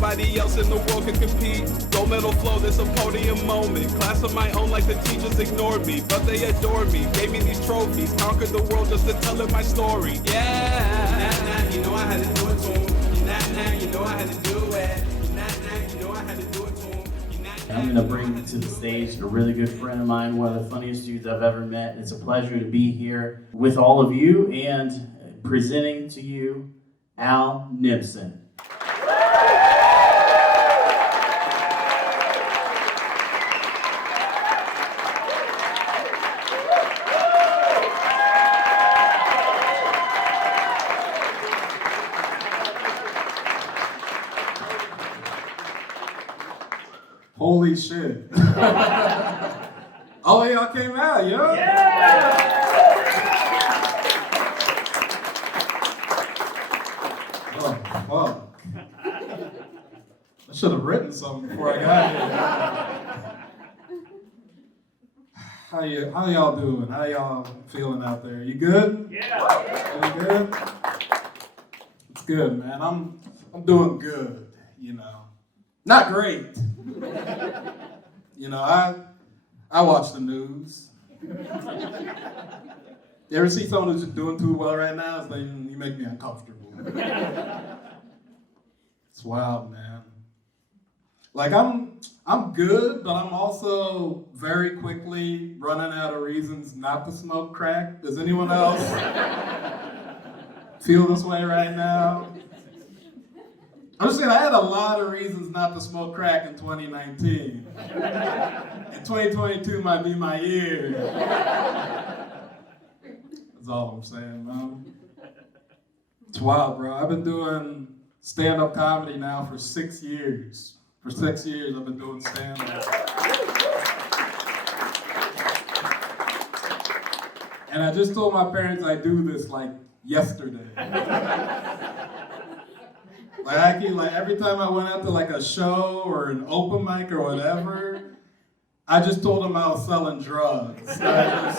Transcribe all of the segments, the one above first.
nobody else in the world can compete. Gold medal flow, this a podium moment. Class of my own like the teachers ignored me, but they adore me. Gave me these trophies, conquered the world just to tell it my story. Yeah, nah, you know I had to do it to him. Nah, you know I had to do it. Nah, you know I had to do it to him. I'm going to bring to the stage a really good friend of mine, one of the funniest dudes I've ever met. It's a pleasure to be here with all of you and presenting to you Al Nimpson. Holy shit. Oh, y'all came out, yo? Yeah! Oh, fuck. I should have written something before I got here. How y'all doing? How y'all feeling out there? You good? Yeah! You good? It's good, man. I'm doing good, you know. Not great. You know, I watch the news. You ever see someone who's just doing too well right now? It's like, you make me uncomfortable. It's wild, man. Like, I'm good, but I'm also very quickly running out of reasons not to smoke crack. Does anyone else feel this way right now? I'm just saying, I had a lot of reasons not to smoke crack in 2019. And 2022 might be my year. That's all I'm saying, man. It's wild, bro. I've been doing stand-up comedy now for 6 years. For 6 years, I've been doing stand-up. And I just told my parents I do this like yesterday. Like every time I went out to like a show or an open mic or whatever, I just told them I was selling drugs. I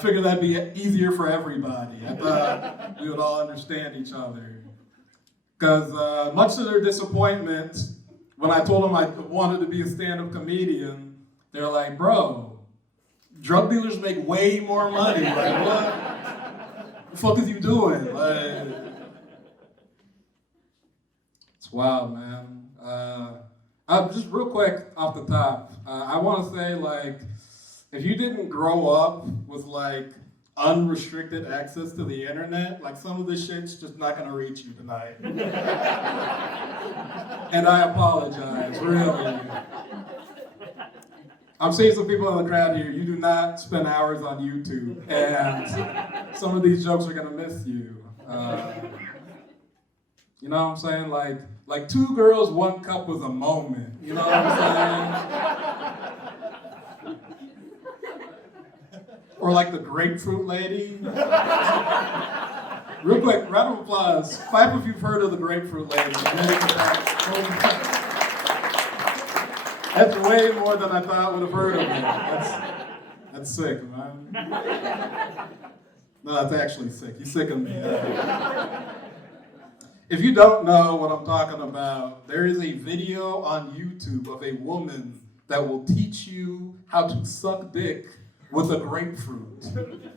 figured that'd be easier for everybody. I thought we would all understand each other. Because much to their disappointment, when I told them I wanted to be a stand-up comedian, they're like, bro, drug dealers make way more money. Like, what the fuck is you doing? Like, it's wild, man. Just real quick off the top, I want to say, like, if you didn't grow up with, like, unrestricted access to the internet, like, some of this shit's just not going to reach you tonight. And I apologize, really. I'm seeing some people in the crowd here, you do not spend hours on YouTube, and some of these jokes are going to miss you. You know what I'm saying? Like 2 girls, 1 cup was a moment. You know what I'm saying? Or like the grapefruit lady. Real quick, round of applause. Clap if you've heard of the grapefruit lady. That's way more than I thought I would have heard of it. That's sick, man. No, that's actually sick. You're sick of me. If you don't know what I'm talking about, there is a video on YouTube of a woman that will teach you how to suck dick with a grapefruit. And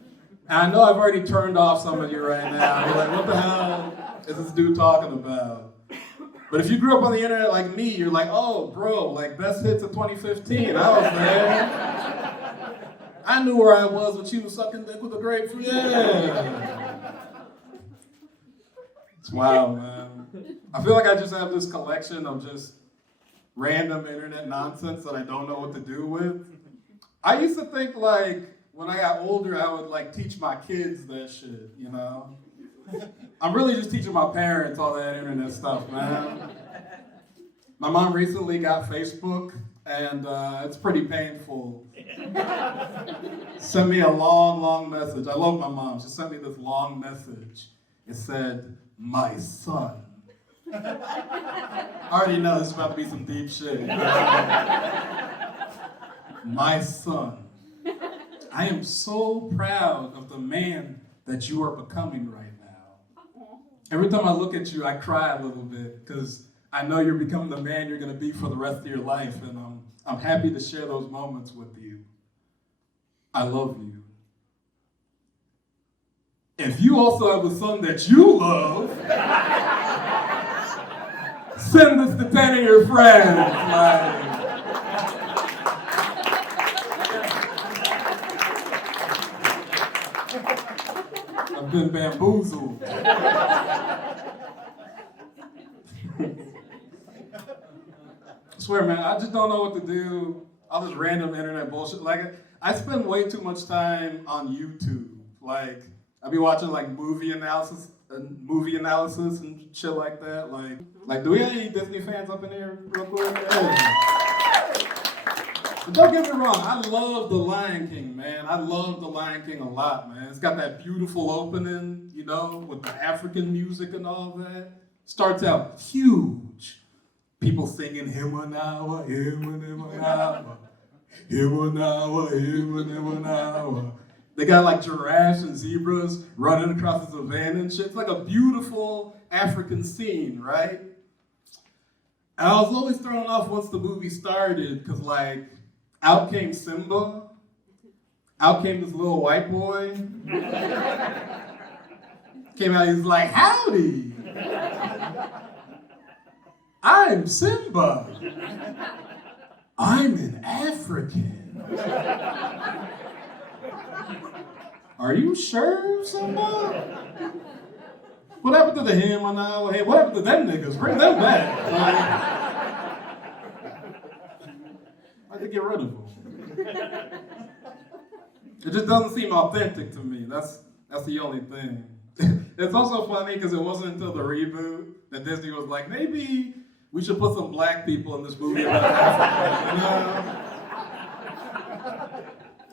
I know I've already turned off some of you right now. You're like, what the hell is this dude talking about? But if you grew up on the internet like me, you're like, oh, bro, like best hits of 2015. I was there. I knew where I was when she was sucking dick with a grapefruit. Yeah. It's wild, man. I feel like I just have this collection of just random internet nonsense that I don't know what to do with. I used to think, like, when I got older, I would, like, teach my kids that shit, you know? I'm really just teaching my parents all that internet stuff, man. My mom recently got Facebook, and it's pretty painful. Sent me a long, long message. I love my mom. She sent me this long message. It said, my son. I already know this is about to be some deep shit. My son. I am so proud of the man that you are becoming right now. every time I look at you, I cry a little bit because I know you're becoming the man you're going to be for the rest of your life, and I'm happy to share those moments with you. I love you. If you also have a son that you love, send this to 10 of your friends. I've been bamboozled. I swear, man, I just don't know what to do. All this random internet bullshit. Like, I spend way too much time on YouTube. Like, I be watching like movie analysis and shit like that. Like, do we have any Disney fans up in here, real quick? Hey. But don't get me wrong, I love The Lion King, man. I love The Lion King a lot, man. It's got that beautiful opening, you know, with the African music and all that. Starts out huge. People singing Himanawa, Himanawa, Himanawa, Himanawa. They got like giraffes and zebras running across the savannah and shit. It's like a beautiful African scene, right? And I was always thrown off once the movie started, because like, out came Simba, out came this little white boy. Came out, he's like, howdy, I'm Simba. I'm an African. Are you sure, Simba? What happened to the him on our head? What happened to them niggas? Bring them back. I could get rid of them. It just doesn't seem authentic to me. That's the only thing. It's also funny because it wasn't until the reboot that Disney was like, maybe we should put some black people in this movie about Africa, you know?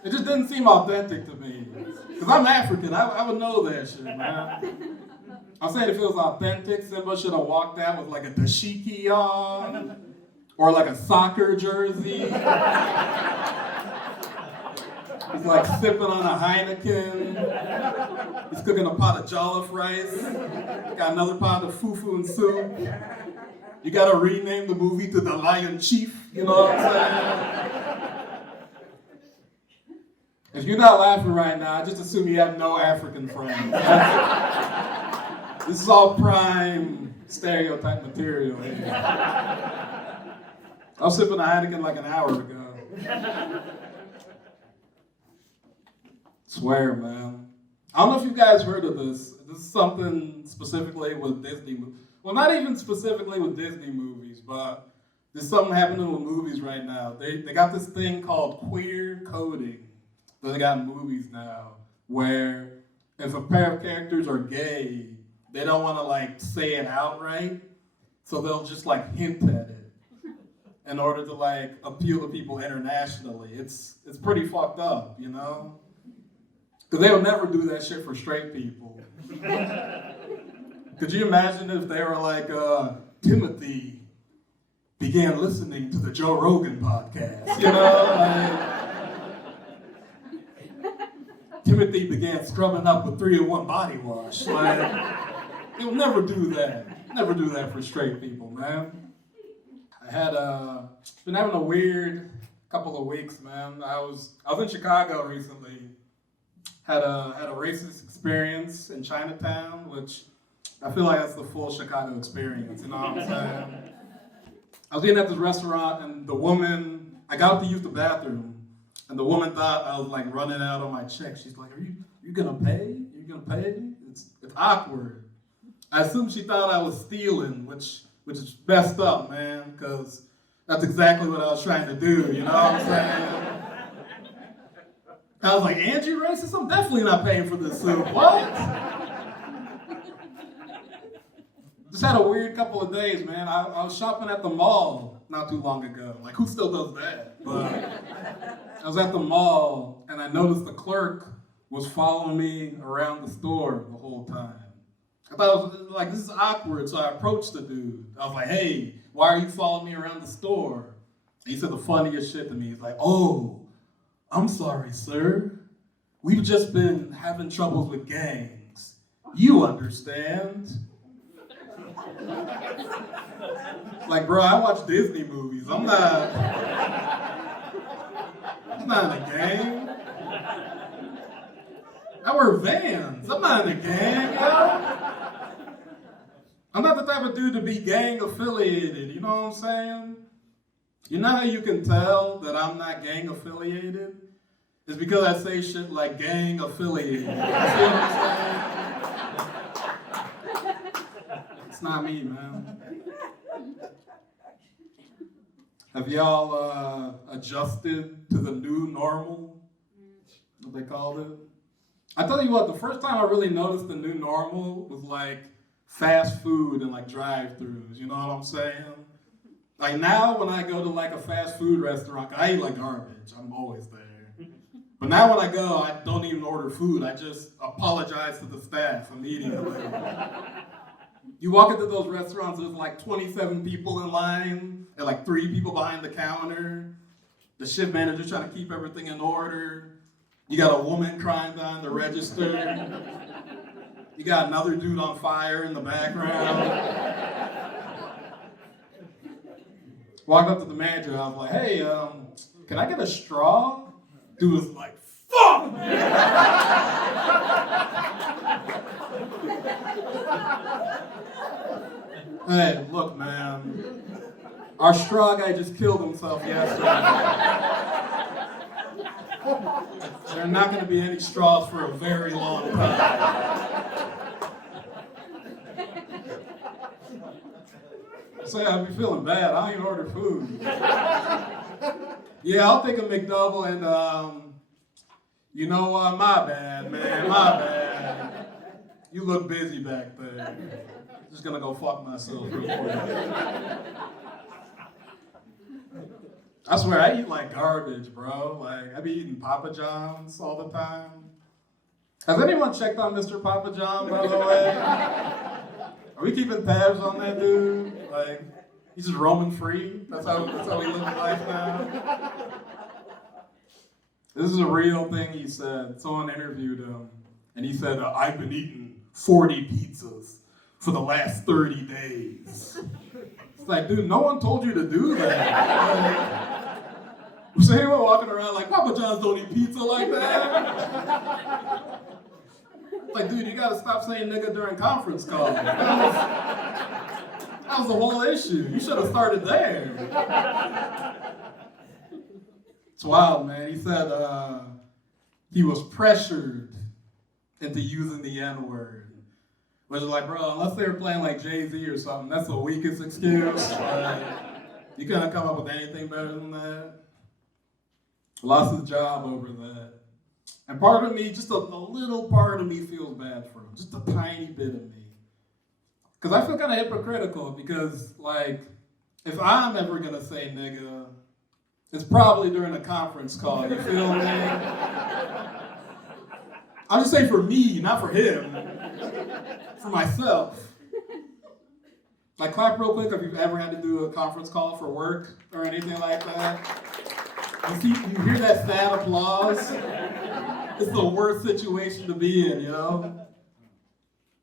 It just didn't seem authentic to me. Because I'm African, I would know that shit, man. I'm saying if it was authentic, Simba should have walked out with like a dashiki on, or like a soccer jersey. He's like sipping on a Heineken. He's cooking a pot of jollof rice. Got another pot of fufu and soup. You gotta rename the movie to The Lion Chief, you know what I'm saying? If you're not laughing right now, I just assume you have no African friends. This is all prime stereotype material here. I was sipping a Heineken like an hour ago. Swear, man. I don't know if you guys heard of this. This is something specifically with Disney. Well, not even specifically with Disney movies, but there's something happening with movies right now. They got this thing called queer coding that they got in movies now, where if a pair of characters are gay, they don't want to like say it outright, so they'll just like hint at it in order to like appeal to people internationally. It's pretty fucked up, you know? Because they would never do that shit for straight people. Could you imagine if they were like, Timothy began listening to the Joe Rogan podcast, you know? Like, Timothy began scrubbing up with 3-in-1 body wash. Like, you'll never do that. Never do that for straight people, man. I had been having a weird couple of weeks, man. I was in Chicago recently. Had a racist experience in Chinatown, which I feel like that's the full Chicago experience, you know what I'm saying? I was eating at this restaurant, and the woman, I got out to use the bathroom, and the woman thought I was like running out on my check. She's like, are you gonna pay? Are you gonna pay? It's awkward. I assumed she thought I was stealing, which is messed up, man, because that's exactly what I was trying to do, you know what I'm saying? I was like, Angie racist? I'm definitely not paying for this soup. What? Just had a weird couple of days, man. I was shopping at the mall not too long ago. Like, who still does that? But I was at the mall, and I noticed the clerk was following me around the store the whole time. I thought, it was like, this is awkward, so I approached the dude. I was like, hey, why are you following me around the store? And he said the funniest shit to me. He's like, oh, I'm sorry, sir. We've just been having troubles with gangs. You understand. Like, bro, I watch Disney movies. I'm not in a gang. I wear Vans. I'm not in a gang, yo. I'm not the type of dude to be gang affiliated, you know what I'm saying? You know how you can tell that I'm not gang affiliated? It's because I say shit like gang affiliated. You see what I'm saying? It's not me, man. Have y'all adjusted to the new normal? What they called it? I tell you what, the first time I really noticed the new normal was like fast food and like drive-thrus, you know what I'm saying? Like now when I go to like a fast food restaurant, I eat like garbage, I'm always there. But now when I go, I don't even order food, I just apologize to the staff immediately. You walk into those restaurants, there's like 27 people in line, and like 3 people behind the counter. The shift manager's trying to keep everything in order. You got a woman crying behind the register. You got another dude on fire in the background. Walked up to the manager, I was like, hey, can I get a straw? Dude was like, fuck! Hey, look, man. Our straw guy just killed himself yesterday. There are not going to be any straws for a very long time. So yeah, I'll be feeling bad. I don't even order food. Yeah, I'll take a McDouble and, you know what, my bad, man, my bad. You look busy back there. Just gonna go fuck myself real quick. I swear, I eat like garbage, bro. Like, I be eating Papa John's all the time. Has anyone checked on Mr. Papa John, by the way? Are we keeping tabs on that dude? Like, he's just roaming free? That's how we live life now? This is a real thing he said. Someone interviewed him, and he said, I've been eating 40 pizzas for the last 30 days. It's like, dude, no one told you to do that. Like, so anyone walking around like, Papa John's don't eat pizza like that? Like, dude, you gotta stop saying nigga during conference calls. That was the whole issue. You should have started there. It's wild, man. He said he was pressured into using the N-word. Which is like, bro, unless they were playing like Jay-Z or something, that's the weakest excuse. You couldn't come up with anything better than that. Lost his job over that. And part of me, just a little part of me feels bad for him. Just a tiny bit of me. Because I feel kind of hypocritical because, like, if I'm ever going to say nigga, it's probably during a conference call, you feel me? I'll just say for me, not for him. For myself. Like, clap real quick if you've ever had to do a conference call for work or anything like that. You hear that sad applause? It's the worst situation to be in, you know?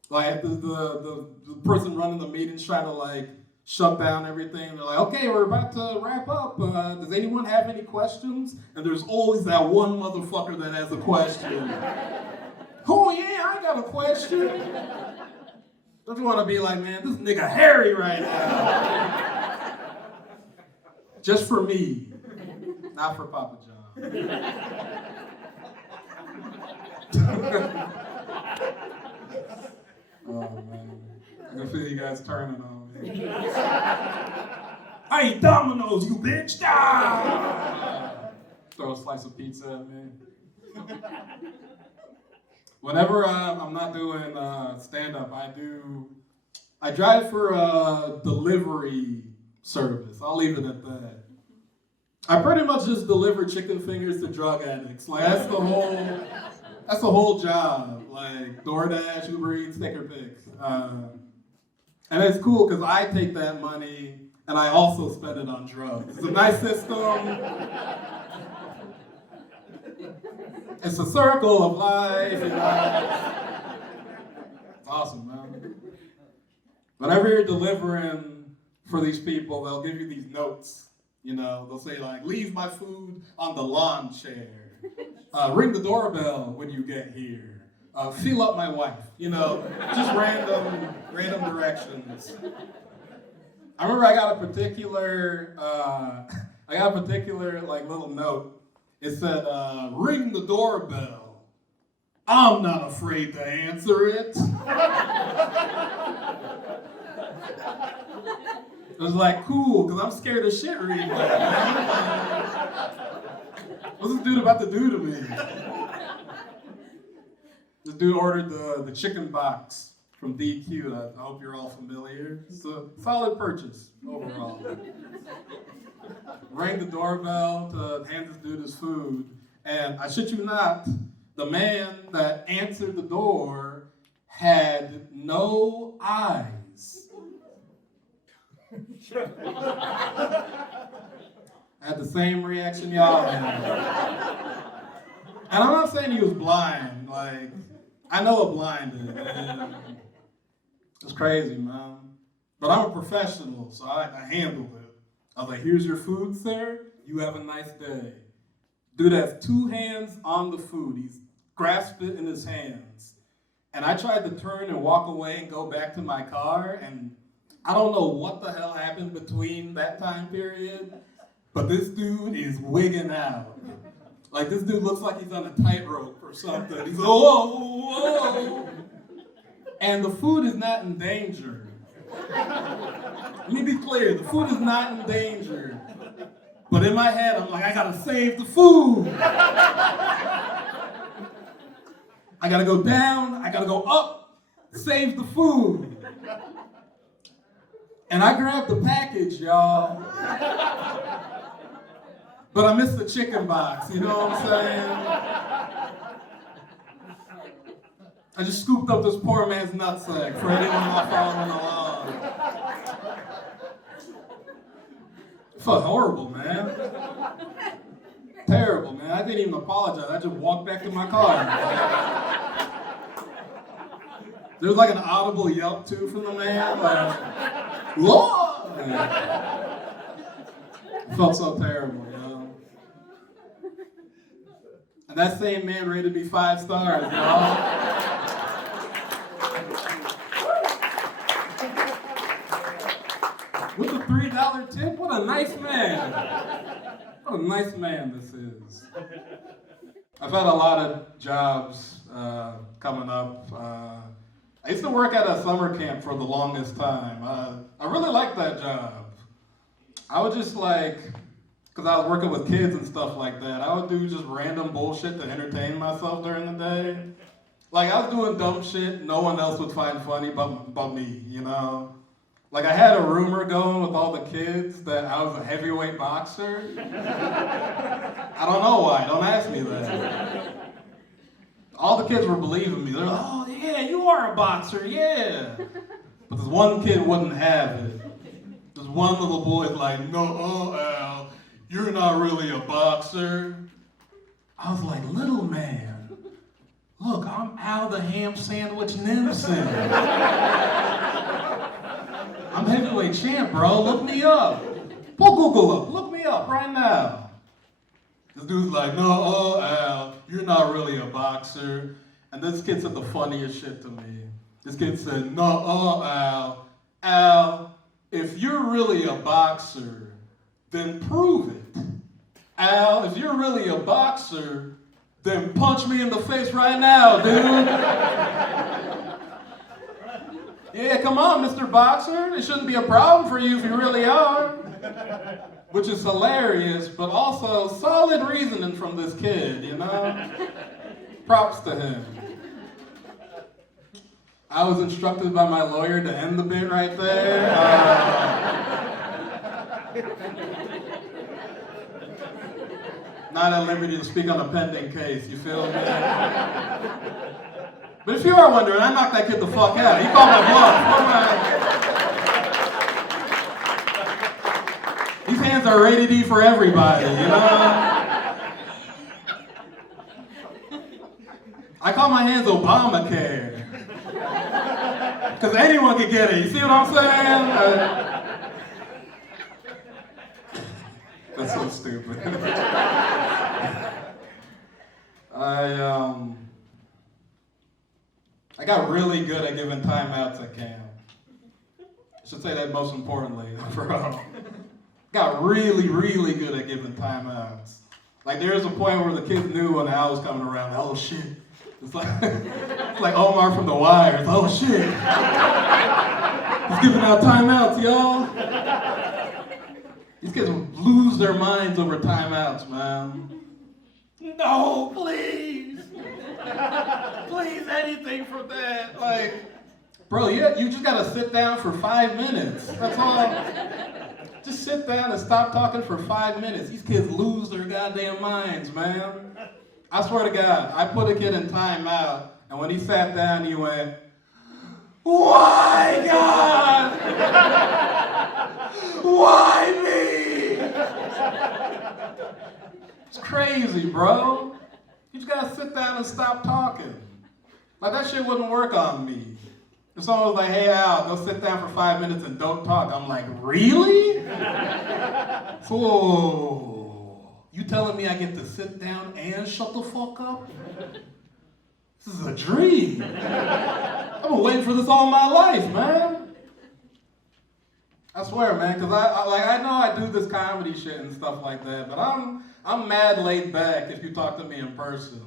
Like, the person running the meeting's trying to, like, shut down everything. They're like, okay, we're about to wrap up. Does anyone have any questions? And there's always that one motherfucker that has a question. Oh, yeah, I got a question. Don't you want to be like, man, this nigga Harry right now. Just for me, not for Papa John. Oh, man. I can feel you guys turning on me. I eat Domino's, you bitch! Ah! Throw a slice of pizza at me. Whenever I'm not doing stand-up, I drive for a delivery service. I'll leave it at that. I pretty much just deliver chicken fingers to drug addicts. Like, that's the whole job. Like, DoorDash, Uber Eats, take your pick. And it's cool because I take that money and I also spend it on drugs. It's a nice system. It's a circle of life, you know. It's awesome, man. Whenever you're delivering for these people, they'll give you these notes. You know, they'll say like, leave my food on the lawn chair. Ring the doorbell when you get here. Feel up my wife. You know, just random directions. I remember I got a particular like little note. It said, ring the doorbell. I'm not afraid to answer it. It was like, cool, because I'm scared of shit reading that. What's this dude about to do to me? This dude ordered the chicken box from DQ. I hope you're all familiar. It's a solid purchase overall. Rang the doorbell to hand this dude his food. And I shit you not, the man that answered the door had no eyes. I had the same reaction y'all had. And I'm not saying he was blind. Like, I know what blind is. It's crazy, man. But I'm a professional, so I handled it. I was like, here's your food, sir. You have a nice day. Dude has two hands on the food. He's grasped it in his hands. And I tried to turn and walk away and go back to my car, and I don't know what the hell happened between that time period, but this dude is wigging out. Like, this dude looks like he's on a tightrope or something. He's like, whoa, whoa. And the food is not in danger. Let me be clear, the food is not in danger. But in my head, I'm like, I gotta save the food. I gotta go down, I gotta go up, save the food. And I grabbed the package, y'all. But I missed the chicken box, you know what I'm saying? I just scooped up this poor man's nutsack for anyone not following along. It felt horrible, man. Terrible, man. I didn't even apologize. I just walked back to my car. There was like an audible yelp too from the man. Like, whoa! It felt so terrible, you know. And that same man rated me 5 stars, y'all. With a $3 tip? What a nice man. What a nice man this is. I've had a lot of jobs coming up. I used to work at a summer camp for the longest time. I really liked that job. I would just like, because I was working with kids and stuff like that, I would do just random bullshit to entertain myself during the day. Like, I was doing dumb shit no one else would find funny but me, you know? Like, I had a rumor going with all the kids that I was a heavyweight boxer. I don't know why, don't ask me that. All the kids were believing me. They're like, oh yeah, you are a boxer, yeah. But this one kid wouldn't have it. This one little boy's like, no, Al, you're not really a boxer. I was like, little man, look, I'm Al the ham sandwich Nimpson. I'm heavyweight champ, bro. Look me up. Pull Google up. Look me up right now. This dude's like, no, Al, you're not really a boxer. And this kid said the funniest shit to me. This kid said, no, Al, if you're really a boxer, then prove it. Al, if you're really a boxer, then punch me in the face right now, dude. Yeah, come on, Mr. Boxer. It shouldn't be a problem for you if you really are. Which is hilarious, but also solid reasoning from this kid, you know? Props to him. I was instructed by my lawyer to end the bit right there. Not at liberty to speak on a pending case, you feel me? But if you are wondering, I knocked that kid the fuck out. He called my bluff. These hands are rated E for everybody, you know? I call my hands Obamacare. Because anyone can get it. You see what I'm saying? That's so stupid. I got really good at giving timeouts at camp. I should say that most importantly, bro. Got really, really good at giving timeouts. Like there was a point where the kids knew when Al was coming around. Oh shit! It's like Omar from The Wire. It's, oh shit! He's giving out timeouts, y'all. These kids lose their minds over timeouts, man. No, please. Please, anything for that. Like, bro, you just gotta sit down for 5 minutes. That's all. Just sit down and stop talking for 5 minutes. These kids lose their goddamn minds, man. I swear to God, I put a kid in timeout, and when he sat down, he went, "Why, God? Why me?" It's crazy, bro. You just gotta sit down and stop talking. Like, that shit wouldn't work on me. If someone was like, "Hey, Al, go sit down for 5 minutes and don't talk," I'm like, really? So, you telling me I get to sit down and shut the fuck up? This is a dream. I've been waiting for this all my life, man. I swear, man, because I know I do this comedy shit and stuff like that, but I'm mad laid back if you talk to me in person.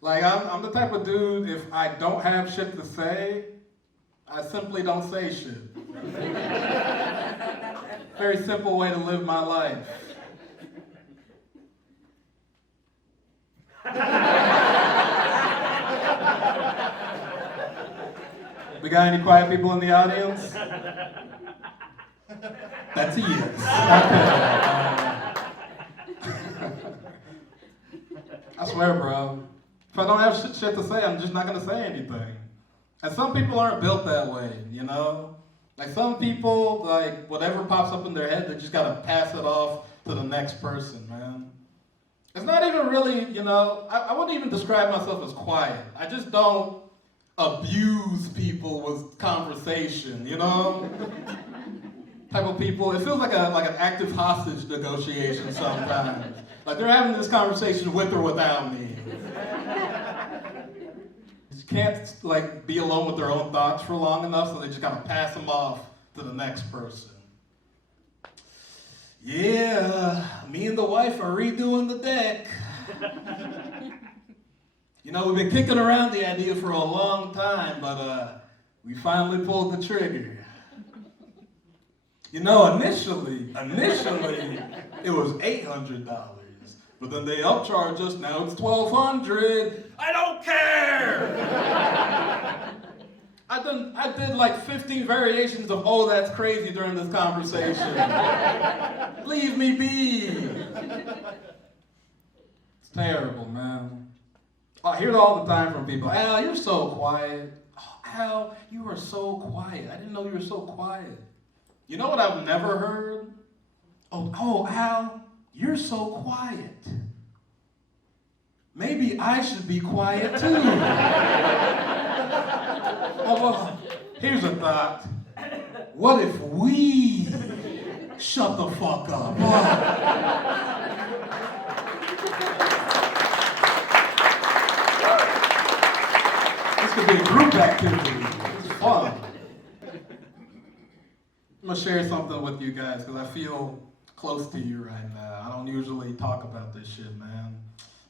Like, I'm the type of dude, if I don't have shit to say, I simply don't say shit. Very simple way to live my life. We got any quiet people in the audience? That's a yes. Okay. I swear, bro. If I don't have shit to say, I'm just not gonna say anything. And some people aren't built that way, you know? Like some people, like whatever pops up in their head, they just gotta pass it off to the next person, man. It's not even really, you know, I wouldn't even describe myself as quiet. I just don't abuse people with conversation, you know? Type of people. It feels like an active hostage negotiation sometimes. Like they're having this conversation with or without me. You can't like be alone with their own thoughts for long enough, so they just gotta pass them off to the next person. Yeah, me and the wife are redoing the deck. You know, we've been kicking around the idea for a long time, but we finally pulled the trigger. You know, initially, it was $800. But then they upcharge us, now it's $1,200. I don't care! I did like 15 variations of "oh, that's crazy" during this conversation. Leave me be. It's terrible, man. I hear it all the time from people. "Al, you're so quiet." "Oh, Al, you are so quiet. I didn't know you were so quiet." You know what I've never heard? Oh, Al, you're so quiet. Maybe I should be quiet too. Oh, well, here's a thought. What if we shut the fuck up? This could be a group activity. It's fun. I'm gonna share something with you guys because I feel close to you right now. I don't usually talk about this shit, man.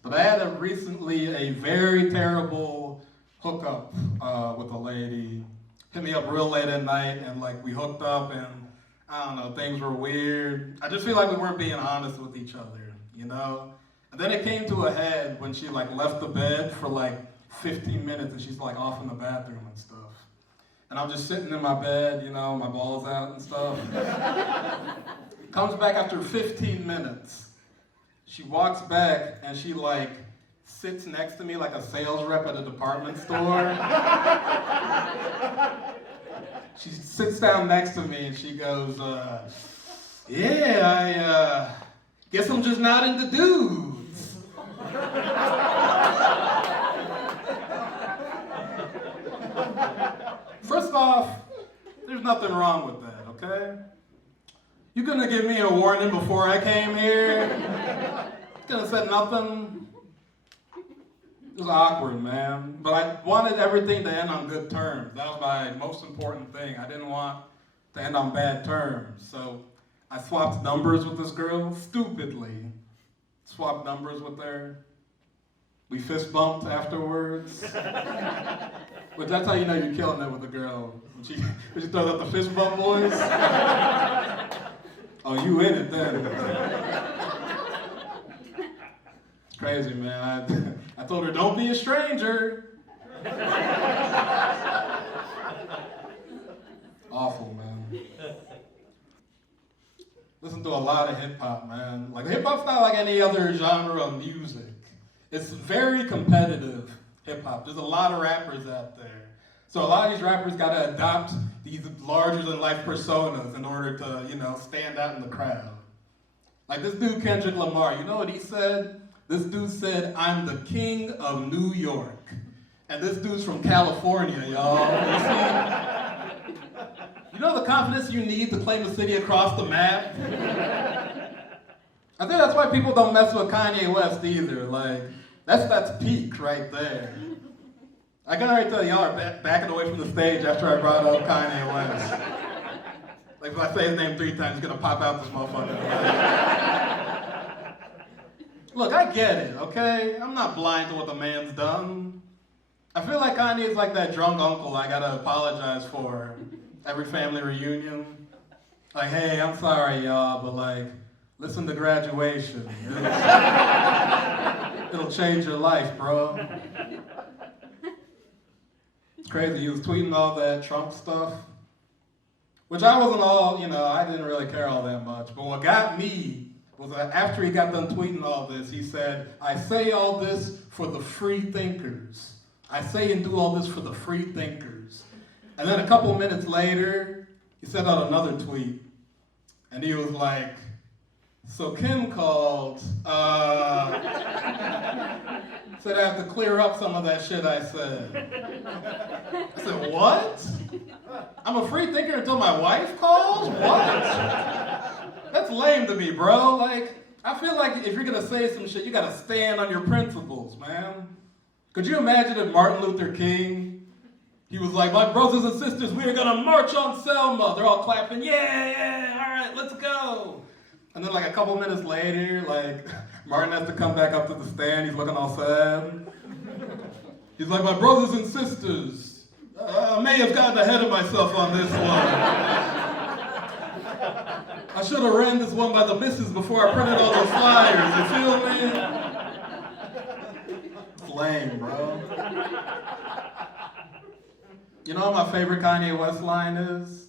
But I had recently a very terrible hookup with a lady. Hit me up real late at night and like we hooked up and I don't know, things were weird. I just feel like we weren't being honest with each other, you know? And then it came to a head when she like left the bed for like 15 minutes and she's like off in the bathroom and stuff. And I'm just sitting in my bed, you know, my balls out and stuff. Comes back after 15 minutes. She walks back and she like sits next to me like a sales rep at a department store. She sits down next to me and she goes, "Yeah, I guess I'm just not into dudes." nothing wrong with that, okay? You couldn't give me a warning before I came here. Couldn't have said nothing. It was awkward, man. But I wanted everything to end on good terms. That was my most important thing. I didn't want to end on bad terms. So I swapped numbers with this girl, stupidly. Swapped numbers with her. We fist bumped afterwards. But that's how you know you're killing it with a girl. When she throws out the fist bump boys. Oh, you in it then. It's crazy, man. I told her, don't be a stranger. Awful, man. Listen to a lot of hip hop, man. Like, hip hop's not like any other genre of music. It's very competitive hip hop. There's a lot of rappers out there. So a lot of these rappers gotta adopt these larger than life personas in order to, stand out in the crowd. Like this dude Kendrick Lamar, you know what he said? This dude said, "I'm the king of New York." And this dude's from California, y'all. You know the confidence you need to claim a city across the map? I think that's why people don't mess with Kanye West either. Like, that's peak right there. I can already tell y'all are backing away from the stage after I brought up Kanye West. Like, if I say his name 3 times, he's gonna pop out this motherfucker. Look, I get it, okay? I'm not blind to what the man's done. I feel like Kanye is like that drunk uncle I gotta apologize for every family reunion. Like, hey, I'm sorry, y'all, but like, listen to Graduation. It'll change your life, bro. It's crazy. He was tweeting all that Trump stuff, which I wasn't all, I didn't really care all that much. But what got me was that after he got done tweeting all this, he said, "I say all this for the free thinkers. I say and do all this for the free thinkers." And then a couple of minutes later, he sent out another tweet. And he was like, "So Kim called, said I have to clear up some of that shit I said." I said, "What? I'm a free thinker until my wife calls? What? That's lame to me, bro. Like, I feel like if you're gonna say some shit, you gotta stand on your principles, man. Could you imagine if Martin Luther King, he was like, "My brothers and sisters, we are gonna march on Selma." They're all clapping, yeah, all right, let's go. And then like a couple minutes later, like, Martin has to come back up to the stand, he's looking all sad. He's like, "My brothers and sisters, I may have gotten ahead of myself on this one. I should have ran this one by the missus before I printed all those flyers, you feel me?" It's lame, bro. You know what my favorite Kanye West line is?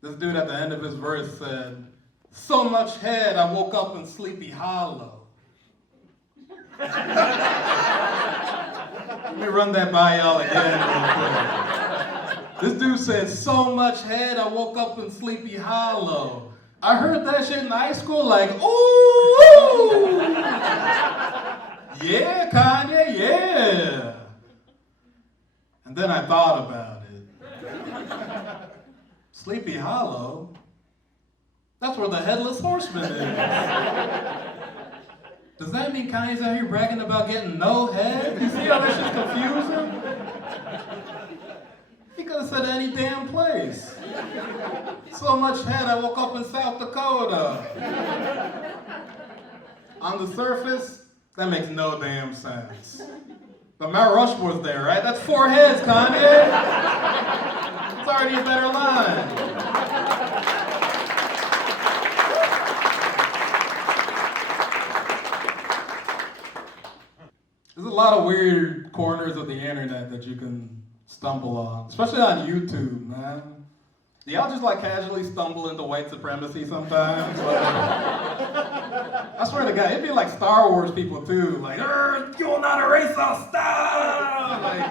This dude at the end of his verse said, "So much head, I woke up in Sleepy Hollow." Let me run that by y'all again real quick. This dude said, "So much head, I woke up in Sleepy Hollow." I heard that shit in high school like, ooh! Yeah, Kanye, yeah. And then I thought about it. Sleepy Hollow? That's where the Headless Horseman is. Does that mean Kanye's out here bragging about getting no head? You see how this shit's confusing? He could have said any damn place. So much head, I woke up in South Dakota. On the surface, that makes no damn sense. But Mount Rushmore's there, right? That's 4 heads, Kanye. It's already a better line. There's a lot of weird corners of the internet that you can stumble on, especially on YouTube, man. Do y'all just like casually stumble into white supremacy sometimes? Like, I swear to God, it'd be like Star Wars people too, like, "You will not erase our stuff!" Like,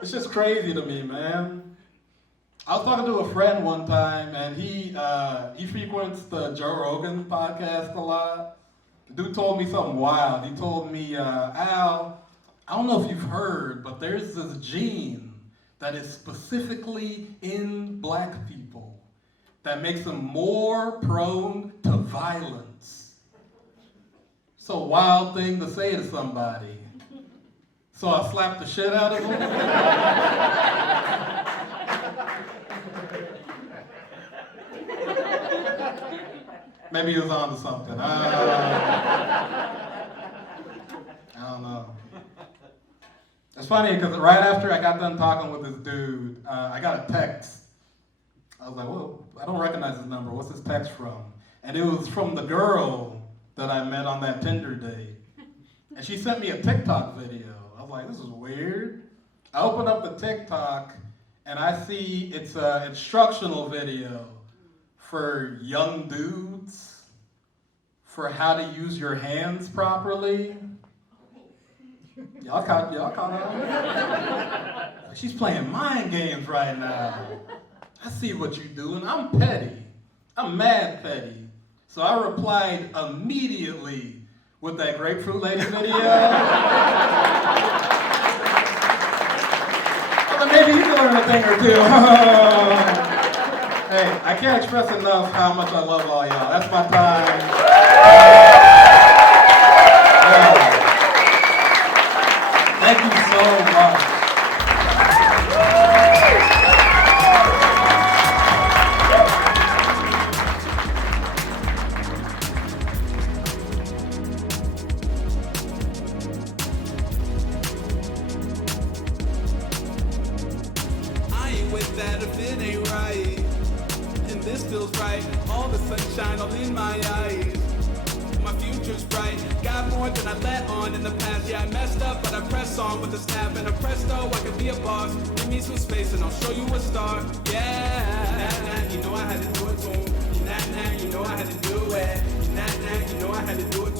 it's just crazy to me, man. I was talking to a friend one time, and he frequents the Joe Rogan podcast a lot. The dude told me something wild. He told me, "Al, I don't know if you've heard, but there's this gene that is specifically in black people that makes them more prone to violence? It's a wild thing to say to somebody. So I slapped the shit out of him. Maybe he was on to something. I don't know. It's funny because right after I got done talking with this dude, I got a text. I was like, well, I don't recognize this number. What's this text from? And it was from the girl that I met on that Tinder date. And she sent me a TikTok video. I was like, this is weird. I open up the TikTok and I see it's an instructional video for young dudes for how to use your hands properly. Y'all caught on? She's playing mind games right now. I see what you're doing. I'm petty. I'm mad petty. So I replied immediately with that Grapefruit Lady video. Well, maybe you can learn a thing or two. Hey, I can't express enough how much I love all y'all. That's my time. Thank you so much. I ain't with that if it ain't right. And this feels right. All the sunshine all in my eyes. My future's bright. Got more than I let on in the past. Yeah, I messed up, but I press on with a snap and a presto. I can be a boss. Give me some space and I'll show you a star. Yeah, nah, you know I had to do it boom. Nah, you know I had to do it. Nah, you know I had to do it.